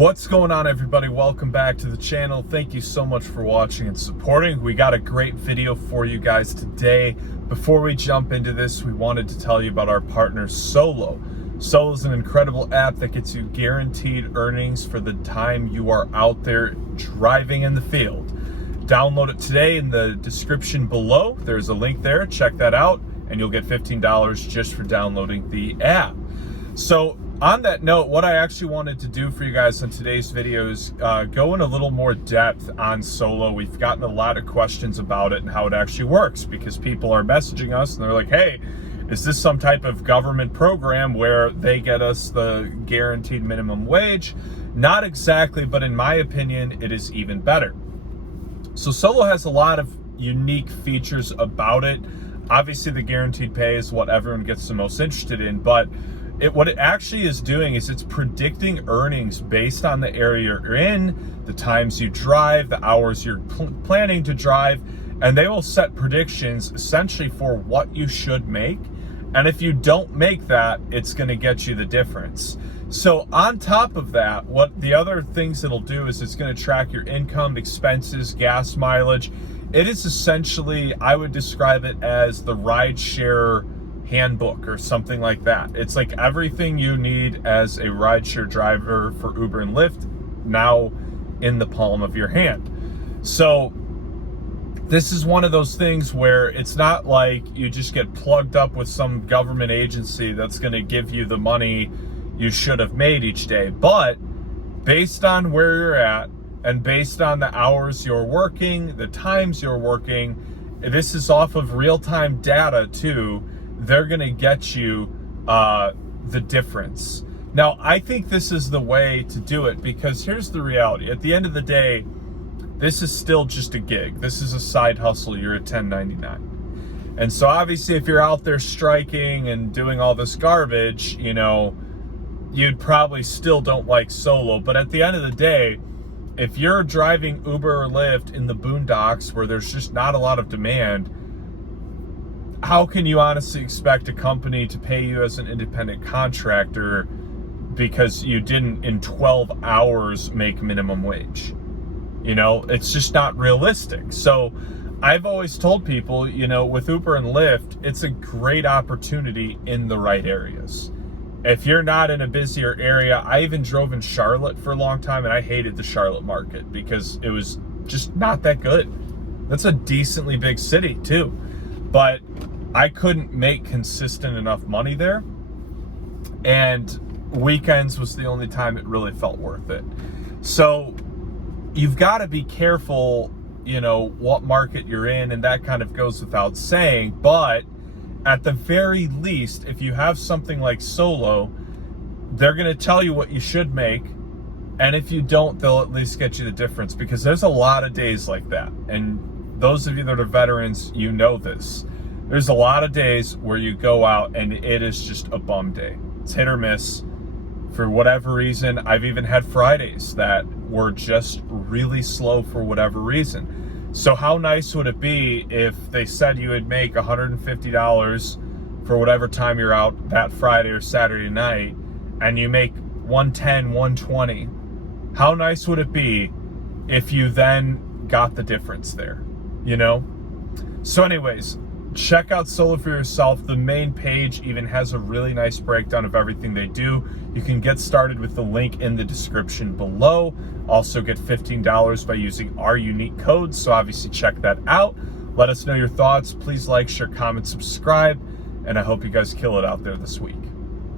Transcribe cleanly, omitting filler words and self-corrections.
What's going on, everybody? Welcome back to the channel. Thank you so much for watching and supporting. We got a great video for you guys today. Before we jump into this, we wanted to tell you about our partner Solo. Solo is an incredible app that gets you guaranteed earnings for the time you are out there driving in the field. Download it today in the description below. There's a link there. Check that out and you'll get $15 just for downloading the app. So on that note, what I actually wanted to do for you guys in today's video is go in a little more depth on Solo. We've gotten a lot of questions about it and how it actually works because people are messaging us and they're like, hey, is this some type of government program where they get us the guaranteed minimum wage? Not exactly, but in my opinion, it is even better. So Solo has a lot of unique features about it. Obviously, the guaranteed pay is what everyone gets the most interested in, but what it actually is doing is it's predicting earnings based on the area you're in, the times you drive, the hours you're planning to drive, and they will set predictions essentially for what you should make. And if you don't make that, it's going to get you the difference. So on top of that, what the other things it'll do is it's going to track your income, expenses, gas mileage. It is essentially, I would describe it as the rideshare handbook or something like that. It's like everything you need as a rideshare driver for Uber and Lyft now in the palm of your hand. So this is one of those things where it's not like you just get plugged up with some government agency that's going to give you the money you should have made each day. But based on where you're at and based on the hours you're working, the times you're working, this is off of real-time data too. They're going to get you the difference. Now, I think this is the way to do it because here's the reality. At the end of the day, this is still just a gig. This is a side hustle. You're a 1099. And so obviously if you're out there striking and doing all this garbage, you know, you'd probably still don't like Solo. But at the end of the day, if you're driving Uber or Lyft in the boondocks where there's just not a lot of demand, how can you honestly expect a company to pay you as an independent contractor because you didn't in 12 hours make minimum wage? You know, it's just not realistic. So I've always told people, you know, with Uber and Lyft, it's a great opportunity in the right areas. If you're not in a busier area, I even drove in Charlotte for a long time and I hated the Charlotte market because it was just not that good. That's a decently big city too. But I couldn't make consistent enough money there, and weekends was the only time it really felt worth it. So you've got to be careful, you know, what market you're in, and that kind of goes without saying. But at the very least, if you have something like Solo, they're going to tell you what you should make, and if you don't, they'll at least get you the difference, because there's a lot of days like that. And those of you that are veterans, you know this. There's a lot of days where you go out and it is just a bum day. It's hit or miss for whatever reason. I've even had Fridays that were just really slow for whatever reason. So how nice would it be if they said you would make $150 for whatever time you're out that Friday or Saturday night, and you make $110, $120? How nice would it be if you then got the difference there, you know? So anyways, check out Solo for yourself. The main page even has a really nice breakdown of everything they do. You can get started with the link in the description below. Also get $15 by using our unique code, so obviously check that out. Let us know your thoughts. Please like, share, comment, subscribe, and I hope you guys kill it out there this week.